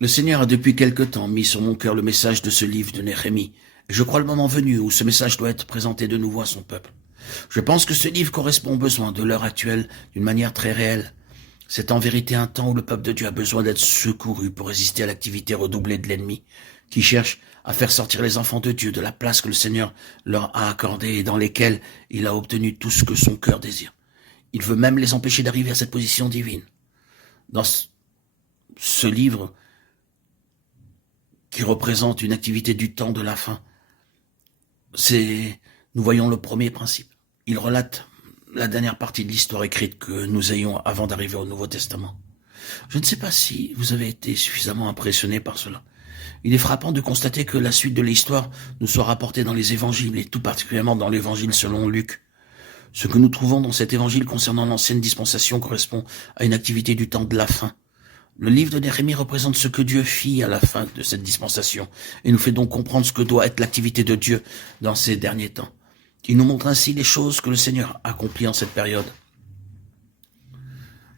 Le Seigneur a depuis quelque temps mis sur mon cœur le message de ce livre de Néhémie, et je crois le moment venu où ce message doit être présenté de nouveau à son peuple. Je pense que ce livre correspond aux besoins de l'heure actuelle d'une manière très réelle. C'est en vérité un temps où le peuple de Dieu a besoin d'être secouru pour résister à l'activité redoublée de l'ennemi, qui cherche à faire sortir les enfants de Dieu de la place que le Seigneur leur a accordée et dans lesquelles il a obtenu tout ce que son cœur désire. Il veut même les empêcher d'arriver à cette position divine. Dans ce livre, qui représente une activité du temps de la fin, nous voyons le premier principe. Il relate la dernière partie de l'histoire écrite que nous ayons avant d'arriver au Nouveau Testament. Je ne sais pas si vous avez été suffisamment impressionné par cela. Il est frappant de constater que la suite de l'histoire nous soit rapportée dans les évangiles, et tout particulièrement dans l'évangile selon Luc. Ce que nous trouvons dans cet évangile concernant l'ancienne dispensation correspond à une activité du temps de la fin. Le livre de Néhémie représente ce que Dieu fit à la fin de cette dispensation, et nous fait donc comprendre ce que doit être l'activité de Dieu dans ces derniers temps. Il nous montre ainsi les choses que le Seigneur accomplit en cette période.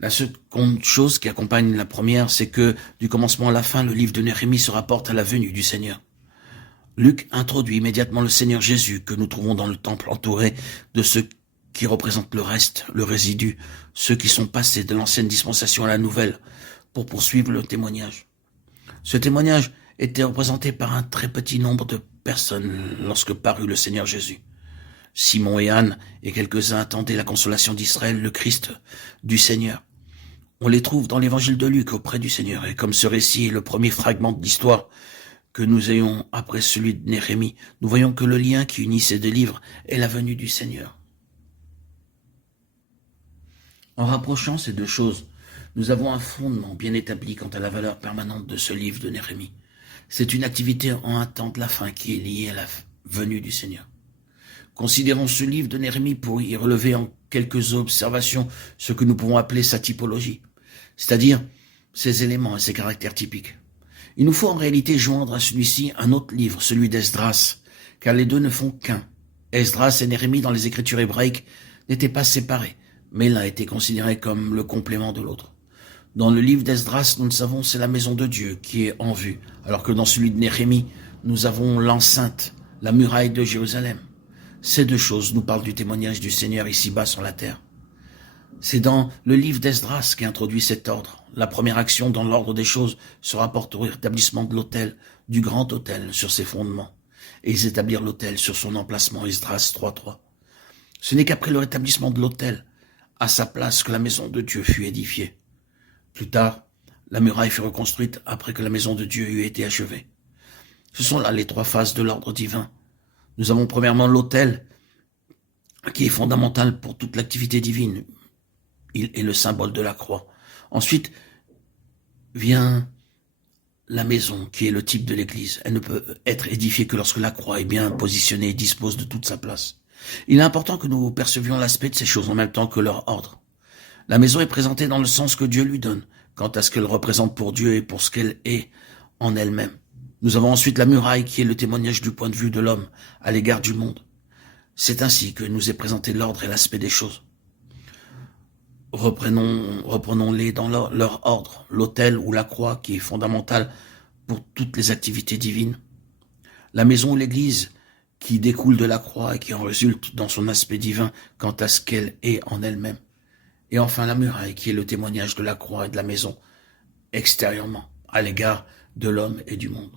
La seconde chose qui accompagne la première, c'est que du commencement à la fin, le livre de Néhémie se rapporte à la venue du Seigneur. Luc introduit immédiatement le Seigneur Jésus que nous trouvons dans le temple entouré de ceux qui représentent le reste, le résidu, ceux qui sont passés de l'ancienne dispensation à la nouvelle, pour poursuivre le témoignage. Ce témoignage était représenté par un très petit nombre de personnes lorsque parut le Seigneur Jésus. Simon et Anne et quelques-uns attendaient la consolation d'Israël, le Christ du Seigneur. On les trouve dans l'évangile de Luc auprès du Seigneur, et comme ce récit est le premier fragment de l'histoire que nous ayons après celui de Néhémie, nous voyons que le lien qui unit ces deux livres est la venue du Seigneur. En rapprochant ces deux choses, nous avons un fondement bien établi quant à la valeur permanente de ce livre de Néhémie. C'est une activité en un temps de la fin qui est liée à la venue du Seigneur. Considérons ce livre de Néhémie pour y relever en quelques observations ce que nous pouvons appeler sa typologie, c'est-à-dire ses éléments et ses caractères typiques. Il nous faut en réalité joindre à celui-ci un autre livre, celui d'Esdras, car les deux ne font qu'un. Esdras et Néhémie dans les écritures hébraïques n'étaient pas séparés, mais l'un était considéré comme le complément de l'autre. Dans le livre d'Esdras, nous le savons, c'est la maison de Dieu qui est en vue, alors que dans celui de Néhémie, nous avons l'enceinte, la muraille de Jérusalem. Ces deux choses nous parlent du témoignage du Seigneur ici-bas sur la terre. C'est dans le livre d'Esdras qu'introduit cet ordre. La première action dans l'ordre des choses se rapporte au rétablissement de l'autel, du grand autel sur ses fondements, et établir l'autel sur son emplacement, Esdras 3.3. Ce n'est qu'après le rétablissement de l'autel, à sa place, que la maison de Dieu fut édifiée. Plus tard, la muraille fut reconstruite après que la maison de Dieu eut été achevée. Ce sont là les trois phases de l'ordre divin. Nous avons premièrement l'autel, qui est fondamental pour toute l'activité divine. Il est le symbole de la croix. Ensuite vient la maison, qui est le type de l'Église. Elle ne peut être édifiée que lorsque la croix est bien positionnée et dispose de toute sa place. Il est important que nous percevions l'aspect de ces choses en même temps que leur ordre. La maison est présentée dans le sens que Dieu lui donne, quant à ce qu'elle représente pour Dieu et pour ce qu'elle est en elle-même. Nous avons ensuite la muraille qui est le témoignage du point de vue de l'homme à l'égard du monde. C'est ainsi que nous est présenté l'ordre et l'aspect des choses. Reprenons-les dans leur ordre. L'autel ou la croix qui est fondamentale pour toutes les activités divines. La maison ou l'église qui découle de la croix et qui en résulte dans son aspect divin quant à ce qu'elle est en elle-même. Et enfin la muraille qui est le témoignage de la croix et de la maison extérieurement à l'égard de l'homme et du monde.